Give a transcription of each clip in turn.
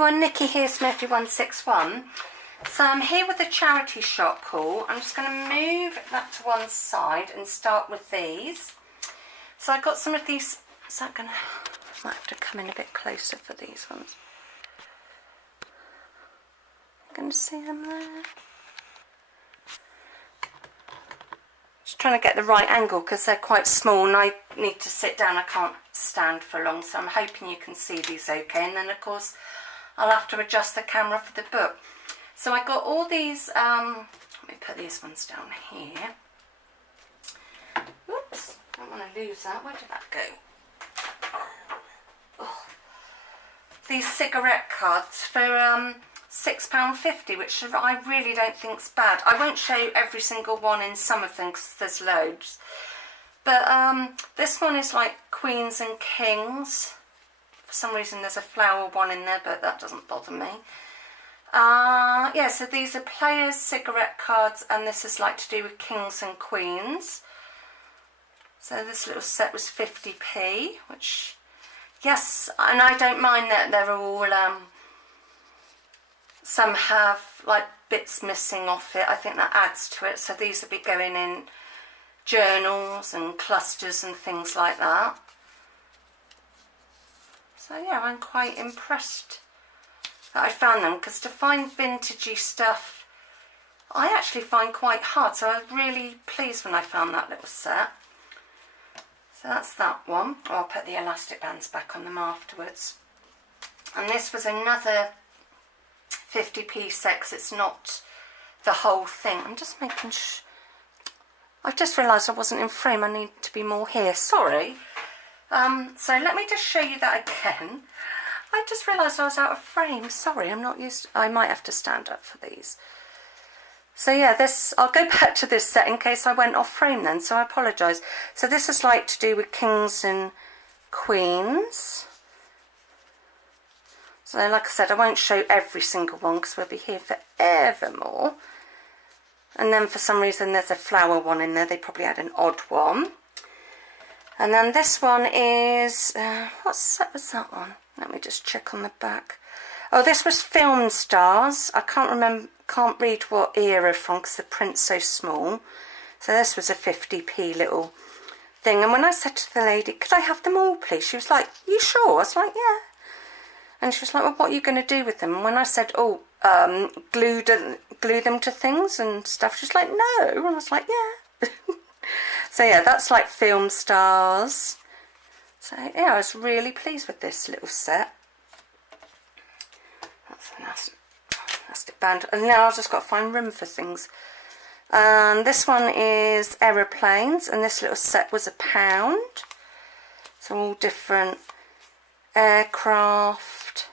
everyone, Nikki here, Smithy161. So I'm here with the charity shop haul. I'm just going to move that to one side and start with these. So I got some of these. Is that going to... I might have to come in a bit closer for these ones. You going to see them there? Just trying to get the right angle because they're quite small and I need to sit down. I can't stand for long, so I'm hoping you can see these okay. And then of course I'll have to adjust the camera for the book. So I got all these, let me put these ones down here. Oops, don't want to lose that. Where did that go? Oh. These cigarette cards for £6.50, which I really don't think is bad. I won't show you every single one in some of them because there's loads. But this one is like Queens and Kings. For some reason there's a flower one in there, but that doesn't bother me. Yeah, so these are players' cigarette cards, and this is like to do with Kings and Queens. So this little set was 50p, which, yes, and I don't mind that they're all, some have like bits missing off it. I think that adds to it. So these will be going in journals and clusters and things like that. So yeah, I'm quite impressed that I found them, because to find vintagey stuff I actually find quite hard, so I was really pleased when I found that little set. So that's that one. I'll put the elastic bands back on them afterwards. And this was another 50p set, 'cause it's not the whole thing. I'm just making sure. I've just realised I wasn't in frame. I need to be more here. Sorry. So let me just show you that again. I just realised I was out of frame. Sorry, I'm not used to, I might have to stand up for these. So yeah, this, I'll go back to this set in case I went off frame then, so I apologise. So this is like to do with Kings and Queens. So like I said, I won't show every single one because we'll be here forevermore. And then for some reason there's a flower one in there. They probably had an odd one. And then this one is, what set was that one? Let me just check on the back. Oh, this was Film Stars. I can't remember, can't read what era from because the print's so small. So this was a 50p little thing. And when I said to the lady, could I have them all please? She was like, you sure? I was like, yeah. And she was like, well, what are you going to do with them? And when I said, oh, glue them to things and stuff, she was like, no. And I was like, yeah. So yeah, that's like Film Stars. So yeah, I was really pleased with this little set. That's a nice elastic band. And now I've just got to find room for things. And this one is aeroplanes, and this little set was £1. So all different aircraft.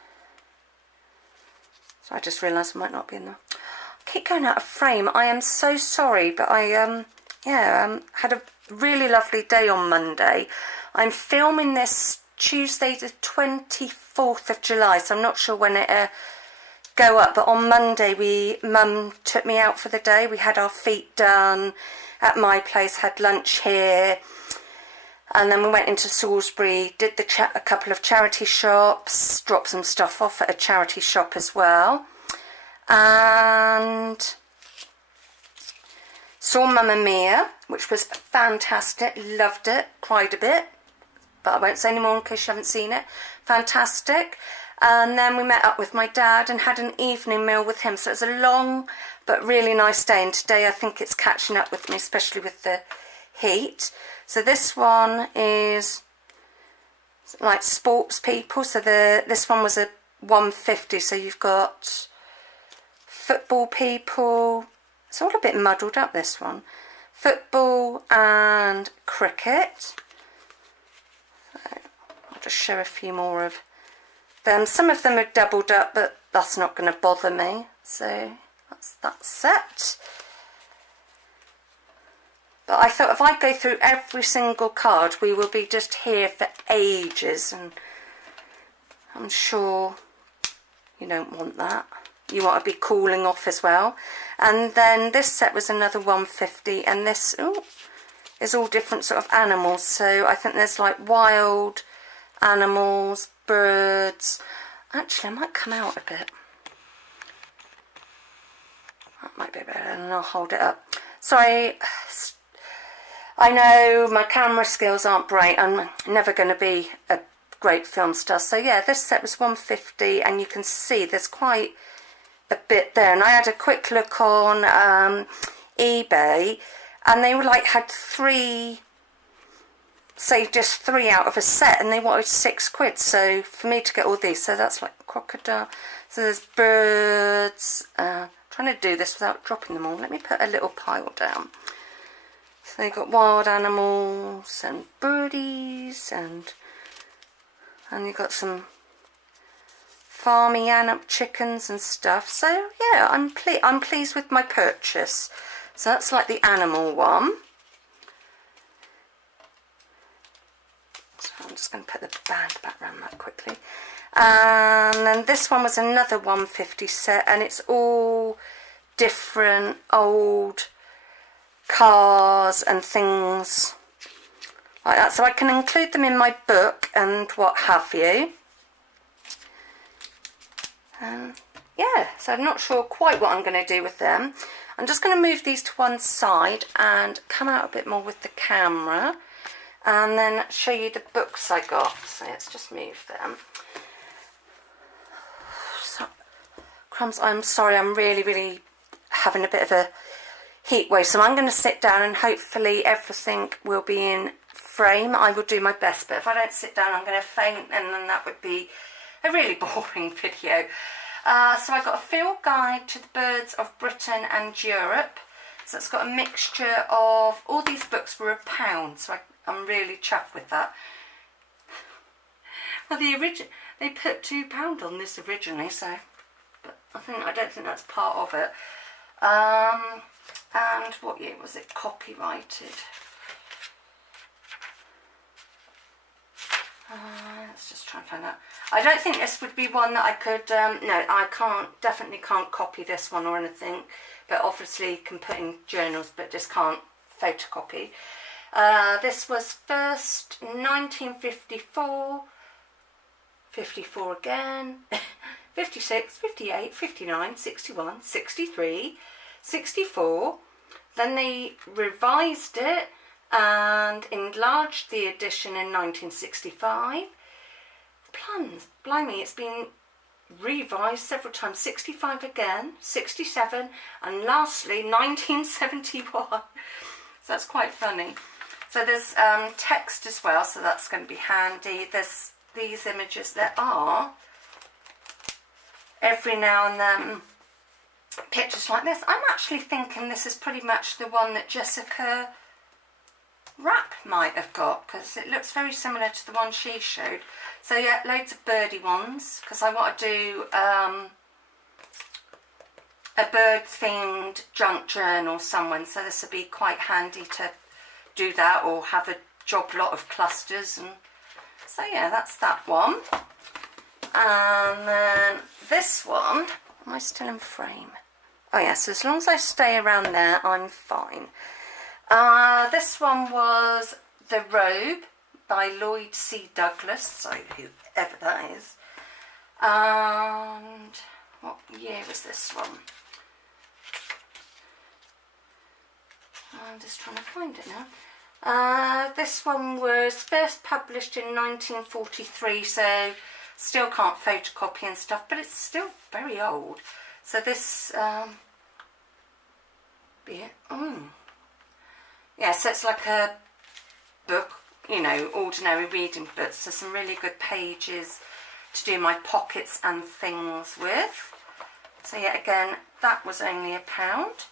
So I just realised I might not be in there. I keep going out of frame. I am so sorry, but I had a really lovely day on Monday. I'm filming this Tuesday the 24th of July, so I'm not sure when it go up, but on Monday Mum took me out for the day. We had our feet done at my place, had lunch here, and then we went into Salisbury, did a couple of charity shops, dropped some stuff off at a charity shop as well, and saw Mamma Mia, which was fantastic, loved it, cried a bit, but I won't say any more in case you haven't seen it. Fantastic. And then we met up with my dad and had an evening meal with him. So it was a long but really nice day, and today I think it's catching up with me, especially with the heat. So this one is like sports people. So this one was a 150. So you've got football people. It's all a bit muddled up, this one. Football and cricket. So I'll just show a few more of them. Some of them are doubled up, but that's not going to bother me. So that's that set. But I thought if I go through every single card, we will be just here for ages, and I'm sure you don't want that. You want to be cooling off as well. And then this set was another 150, and this is all different sort of animals. So I think there's like wild animals, birds, Actually, I might come out a bit. That might be better, and I'll hold it up. Sorry, I know my camera skills aren't great. I'm never going to be a great film star. So yeah, this set was £150, and you can see there's quite a bit there. And I had a quick look on eBay, and they were like had three, say just three out of a set, and they wanted £6. So for me to get all these, so that's like crocodile. So there's birds. Trying to do this without dropping them all. Let me put a little pile down. So you've got wild animals and birdies, and you've got some farmy chickens and stuff. So yeah, I'm pleased with my purchase. So that's like the animal one. So I'm just going to put the band back around that quickly. And then this one was another £150 set, and it's all different old cars and things like that, so I can include them in my book and what have you. Yeah, so I'm not sure quite what I'm going to do with them. I'm just going to move these to one side and come out a bit more with the camera, and then show you the books I got. So let's just move them. So, crumbs, I'm sorry, I'm really having a bit of a heat wave, so I'm going to sit down and hopefully everything will be in frame. I will do my best, but if I don't sit down I'm going to faint, and then that would be a really boring video. So I got a field guide to the birds of Britain and Europe. So it's got a mixture of, all these books were £1, so I'm really chuffed with that. Well, they put £2 on this originally, so, but I don't think that's part of it. And what year was it copyrighted? Let's just try and find out. I don't think this would be one that I could, no, I definitely can't copy this one or anything, but obviously can put in journals, but just can't photocopy. This was first 1954, 54 again, 56, 58, 59, 61, 63, 64. Then they revised it and enlarged the edition in 1965. Blimey, it's been revised several times. 65 again, 67, and lastly 1971. So that's quite funny. So there's text as well, so that's going to be handy. There's these images. There are every now and then pictures like this. I'm actually thinking this is pretty much the one that Jessica Rapp might have got, because it looks very similar to the one she showed. So yeah, loads of birdie ones, because I want to do a bird themed junk journal somewhere, so this would be quite handy to do that, or have a job lot of clusters. And so yeah, that's that one. And then this one, am I still in frame? Oh yeah, so as long as I stay around there, I'm fine. This one was The Robe by Lloyd C. Douglas, so whoever that is. And what year was this one? I'm just trying to find it now. This one was first published in 1943, so still can't photocopy and stuff, but it's still very old. So this, yeah, so it's like a book, you know, ordinary reading book. So some really good pages to do my pockets and things with. So yeah, again, that was only £1.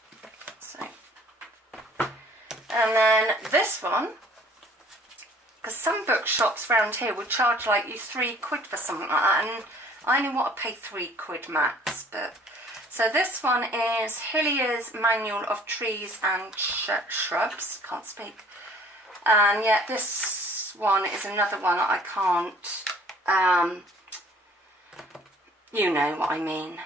So, and then this one, because some bookshops around here would charge like you £3 for something like that, and I only want to pay £3 max. But so this one is Hillier's Manual of Trees and Shrubs. Can't speak. And yeah, this one is another one that I can't, you know what I mean.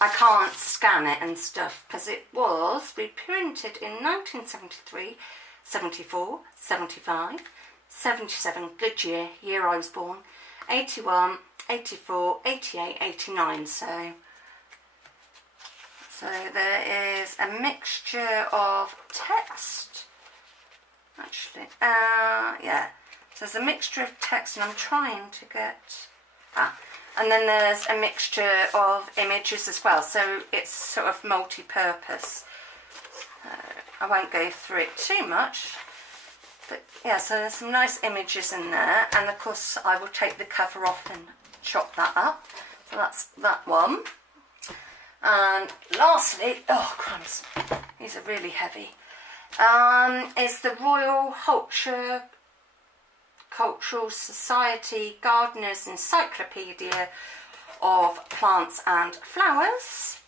I can't scan it and stuff, because it was reprinted in 1973, 74, 75, 77, good year I was born, 81, 84, 88, 89. So there is a mixture of text. Actually, yeah. So there's a mixture of text, and I'm trying to get and then there's a mixture of images as well. So it's sort of multi-purpose. I won't go through it too much. But yeah, so there's some nice images in there, and of course I will take the cover off and chop that up. So that's that one. And lastly, oh crumbs, these are really heavy, is the Royal Cultural Society Gardener's Encyclopedia of Plants and Flowers.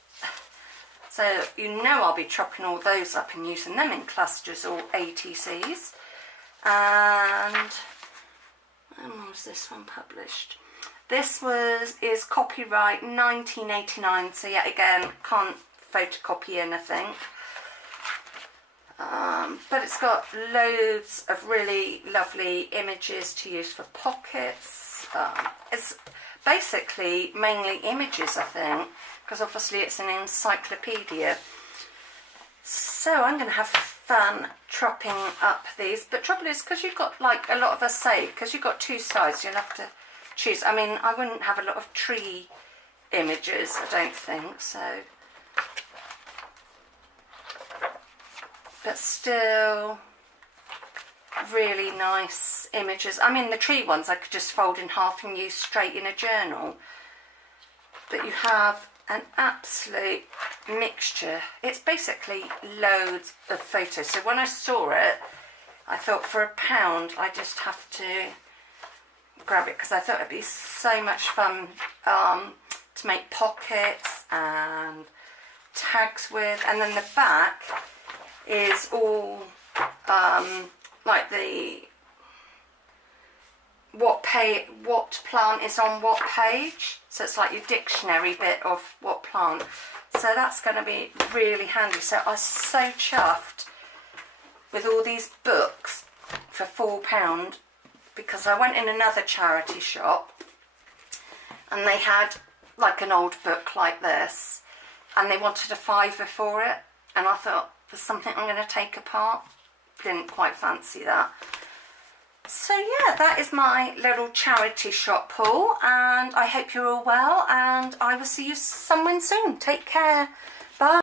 So you know I'll be chopping all those up and using them in clusters or ATCs. And when was this one published? This is copyright 1989, so yet again can't photocopy anything. But it's got loads of really lovely images to use for pockets. It's basically mainly images, I think, because obviously it's an encyclopedia. So I'm going to have fun chopping up these, but trouble is, because you've got, like a lot of us say, because you've got two sides, you'll have to choose. I mean, I wouldn't have a lot of tree images, I don't think, so. But still, really nice images. I mean, the tree ones I could just fold in half and use straight in a journal. But you have an absolute mixture. It's basically loads of photos. So when I saw it, I thought for £1 I just have to grab it, because I thought it'd be so much fun to make pockets and tags with. And then the back is all like the what plant is on what page, so it's like your dictionary bit of what plant. So that's going to be really handy. So I was so chuffed with all these books for £4, because I went in another charity shop and they had like an old book like this, and they wanted a £5 for it, and I thought, for something I'm going to take apart, didn't quite fancy that. So yeah, that is my little charity shop haul, and I hope you're all well, and I will see you somewhere soon. Take care.